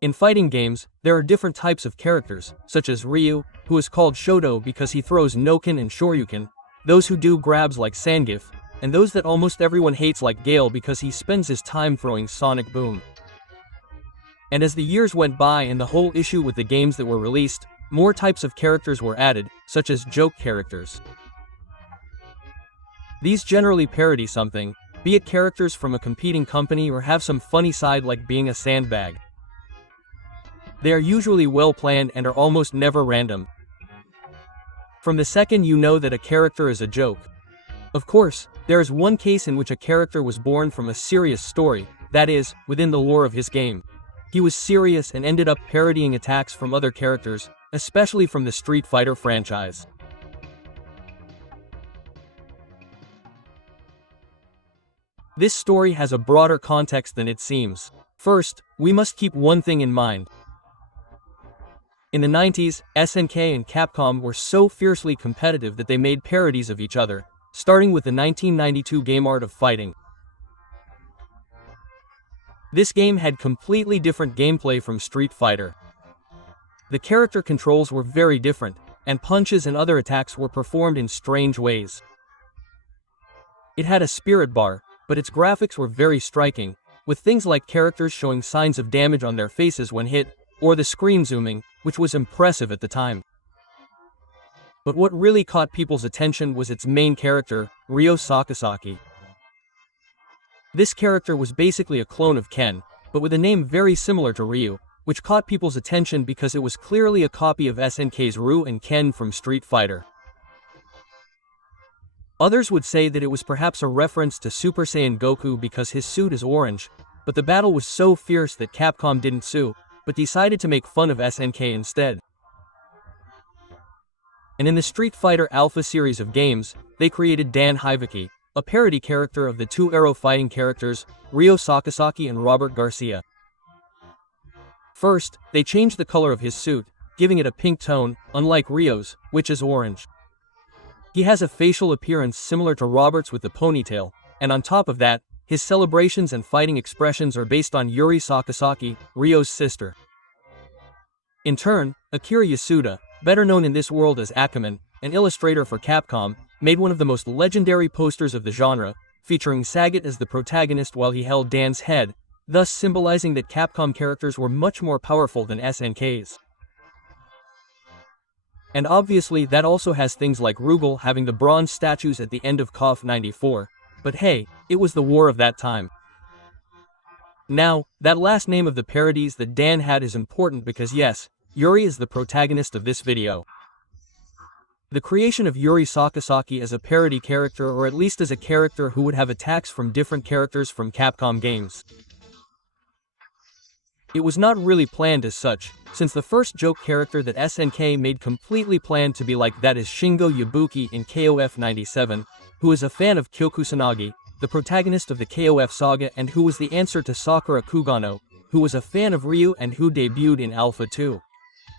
In fighting games, there are different types of characters, such as Ryu, who is called Shoto because he throws Noken and Shoryuken, those who do grabs like Zangief, and those that almost everyone hates like Gale because he spends his time throwing Sonic Boom. And as the years went by and the whole issue with the games that were released, more types of characters were added, such as joke characters. These generally parody something, be it characters from a competing company or have some funny side like being a sandbag. They are usually well planned and are almost never random. From the second you know that a character is a joke. Of course, there is one case in which a character was born from a serious story, that is, within the lore of his game. He was serious and ended up parodying attacks from other characters, especially from the Street Fighter franchise. This story has a broader context than it seems. First, we must keep one thing in mind. In the 90s, SNK and Capcom were so fiercely competitive that they made parodies of each other, starting with the 1992 game Art of Fighting. This game had completely different gameplay from Street Fighter. The character controls were very different, and punches and other attacks were performed in strange ways. It had a spirit bar, but its graphics were very striking, with things like characters showing signs of damage on their faces when hit, or the screen zooming, which was impressive at the time. But what really caught people's attention was its main character, Ryo Sakazaki. This character was basically a clone of Ken, but with a name very similar to Ryu, which caught people's attention because it was clearly a copy of SNK's Ryu and Ken from Street Fighter. Others would say that it was perhaps a reference to Super Saiyan Goku because his suit is orange, but the battle was so fierce that Capcom didn't sue, but decided to make fun of SNK instead. And in the Street Fighter Alpha series of games, they created Dan Hibiki, a parody character of the two Arrow fighting characters, Ryo Sakazaki and Robert Garcia. First, they changed the color of his suit, giving it a pink tone, unlike Ryo's, which is orange. He has a facial appearance similar to Robert's with the ponytail, and on top of that, his celebrations and fighting expressions are based on Yuri Sakazaki, Ryo's sister. In turn, Akira Yasuda, better known in this world as Ackerman, an illustrator for Capcom, made one of the most legendary posters of the genre, featuring Sagat as the protagonist while he held Dan's head, thus symbolizing that Capcom characters were much more powerful than SNK's. And obviously that also has things like Rugal having the bronze statues at the end of KOF 94, but hey, it was the war of that time. Now, that last name of the parodies that Dan had is important because yes, Yuri is the protagonist of this video. The creation of Yuri Sakazaki as a parody character, or at least as a character who would have attacks from different characters from Capcom games. It was not really planned as such, since the first joke character that SNK made completely planned to be like that is Shingo Yabuki in KOF 97, who is a fan of Kyokusanagi, the protagonist of the KOF saga and who was the answer to Sakura Kugano, who was a fan of Ryu and who debuted in Alpha 2.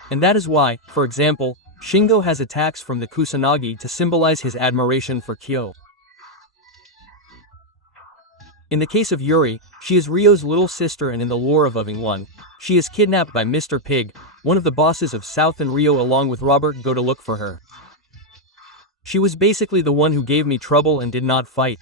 And that is why, for example, Shingo has attacks from the Kusanagi to symbolize his admiration for Kyo. In the case of Yuri, she is Ryo's little sister, and in the lore of Oving 1, she is kidnapped by Mr. Pig, one of the bosses of South, and Ryo along with Robert go to look for her. She was basically the one who gave me trouble and did not fight.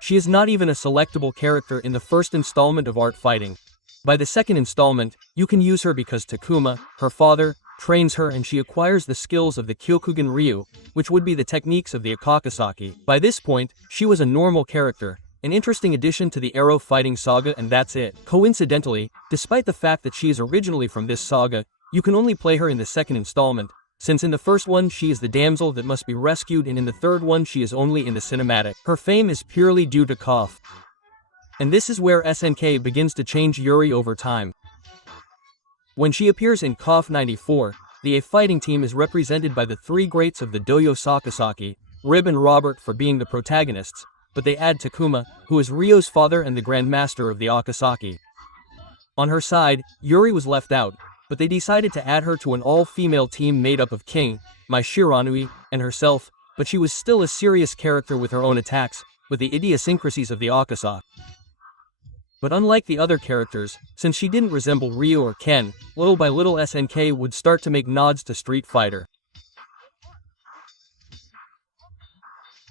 She is not even a selectable character in the first installment of Art Fighting. By the second installment, you can use her because Takuma, her father, trains her and she acquires the skills of the Kyokugen Ryu, which would be the techniques of the Akakasaki. By this point, she was a normal character, an interesting addition to the Arrow fighting saga, and that's it. Coincidentally, despite the fact that she is originally from this saga, you can only play her in the second installment, since in the first one she is the damsel that must be rescued and in the third one she is only in the cinematic. Her fame is purely due to KOF. And this is where SNK begins to change Yuri over time. When she appears in KOF 94, the A fighting team is represented by the three greats of the Doyo Sakazaki, Rib and Robert for being the protagonists, but they add Takuma, who is Ryo's father and the Grandmaster of the Akasaki. On her side, Yuri was left out, but they decided to add her to an all-female team made up of King, Mai Shiranui, and herself, but she was still a serious character with her own attacks, with the idiosyncrasies of the Akasaki. But unlike the other characters, since she didn't resemble Ryu or Ken, little by little SNK would start to make nods to Street Fighter.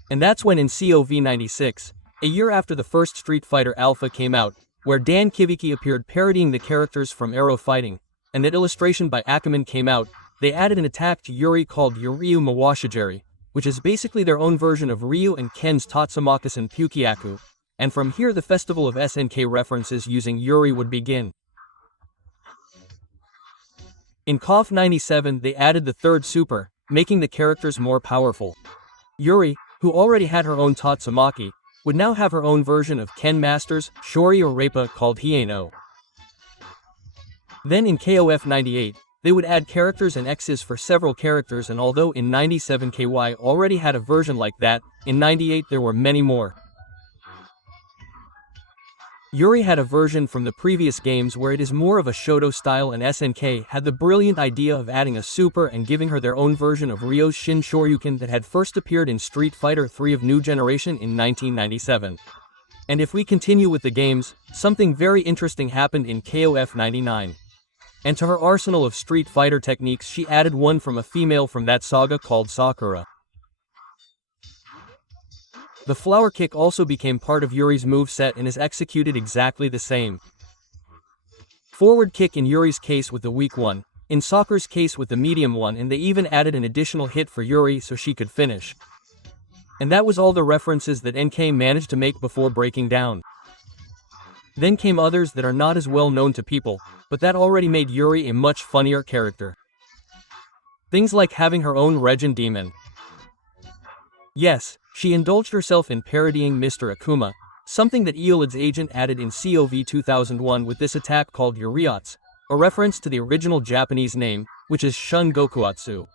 And that's when in COV96, a year after the first Street Fighter Alpha came out, where Dan Kiviki appeared parodying the characters from Arrow Fighting, and that illustration by Ackerman came out, they added an attack to Yuri called Yuryu Mawashijeri, which is basically their own version of Ryu and Ken's Tatsumakasen Pukyaku, and from here the festival of SNK references using Yuri would begin. In KOF 97 they added the third super, making the characters more powerful. Yuri, who already had her own Tatsumaki, would now have her own version of Ken Masters, Shori or Reipa called Hieno. Then in KOF 98, they would add characters and X's for several characters, and although in 97 KY already had a version like that, in 98 there were many more. Yuri had a version from the previous games where it is more of a Shoto style, and SNK had the brilliant idea of adding a super and giving her their own version of Ryo's Shin Shoryuken that had first appeared in Street Fighter III of New Generation in 1997. And if we continue with the games, something very interesting happened in KOF 99. And to her arsenal of Street Fighter techniques she added one from a female from that saga called Sakura. The flower kick also became part of Yuri's moveset and is executed exactly the same. Forward kick in Yuri's case with the weak one, in Sakura's case with the medium one, and they even added an additional hit for Yuri so she could finish. And that was all the references that NK managed to make before breaking down. Then came others that are not as well known to people, but that already made Yuri a much funnier character. Things like having her own Regen Demon. Yes, she indulged herself in parodying Mr. Akuma, something that Eolid's agent added in COV 2001 with this attack called Yuriatsu, a reference to the original Japanese name, which is Shun Gokuatsu.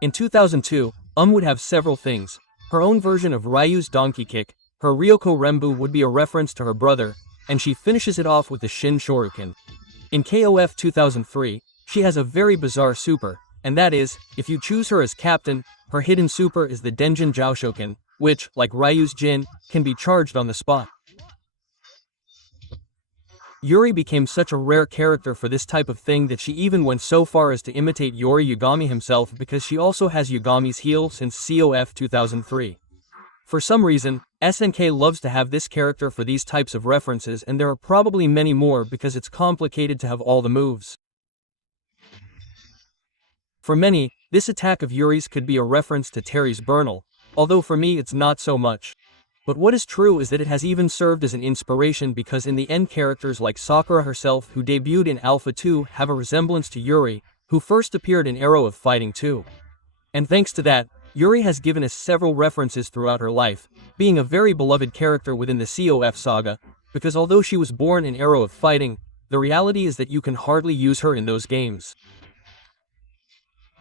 In 2002, would have several things. Her own version of Ryu's donkey kick, her Ryoko Rembu would be a reference to her brother, and she finishes it off with the Shin Shoryuken. In KOF 2003, she has a very bizarre super, and that is, if you choose her as captain, her hidden super is the Denjin Jiaoshoken, which, like Ryu's Jin, can be charged on the spot. Yuri became such a rare character for this type of thing that she even went so far as to imitate Yori Yagami himself, because she also has Yagami's heel since KOF 2003. For some reason, SNK loves to have this character for these types of references, and there are probably many more because it's complicated to have all the moves. For many, this attack of Yuri's could be a reference to Terry's Bernal, although for me it's not so much. But what is true is that it has even served as an inspiration, because in the end characters like Sakura herself, who debuted in Alpha 2, have a resemblance to Yuri, who first appeared in Arrow of Fighting 2. And thanks to that, Yuri has given us several references throughout her life, being a very beloved character within the KOF saga, because although she was born in Arrow of Fighting, the reality is that you can hardly use her in those games.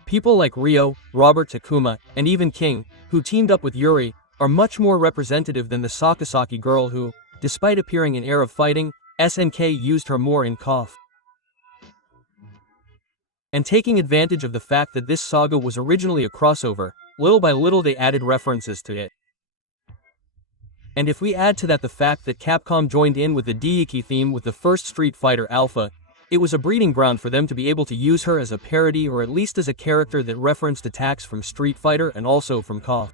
People like Ryo, Robert Takuma, and even King, who teamed up with Yuri, are much more representative than the Sakasaki girl who, despite appearing in Arrow of Fighting, SNK used her more in KOF. And taking advantage of the fact that this saga was originally a crossover, little by little they added references to it. And if we add to that the fact that Capcom joined in with the Deiki theme with the first Street Fighter Alpha, it was a breeding ground for them to be able to use her as a parody, or at least as a character that referenced attacks from Street Fighter and also from KOF.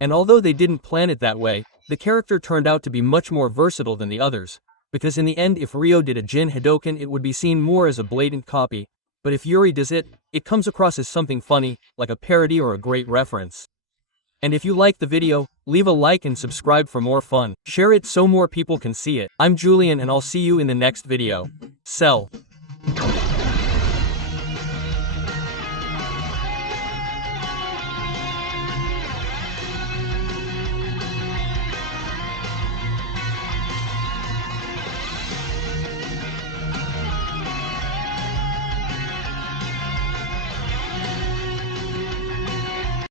And although they didn't plan it that way, the character turned out to be much more versatile than the others, because in the end if Ryo did a Jin Hadoken it would be seen more as a blatant copy, but if Yuri does it, it comes across as something funny, like a parody or a great reference. And if you liked the video, leave a like and subscribe for more fun. Share it so more people can see it. I'm Julian and I'll see you in the next video. Cell.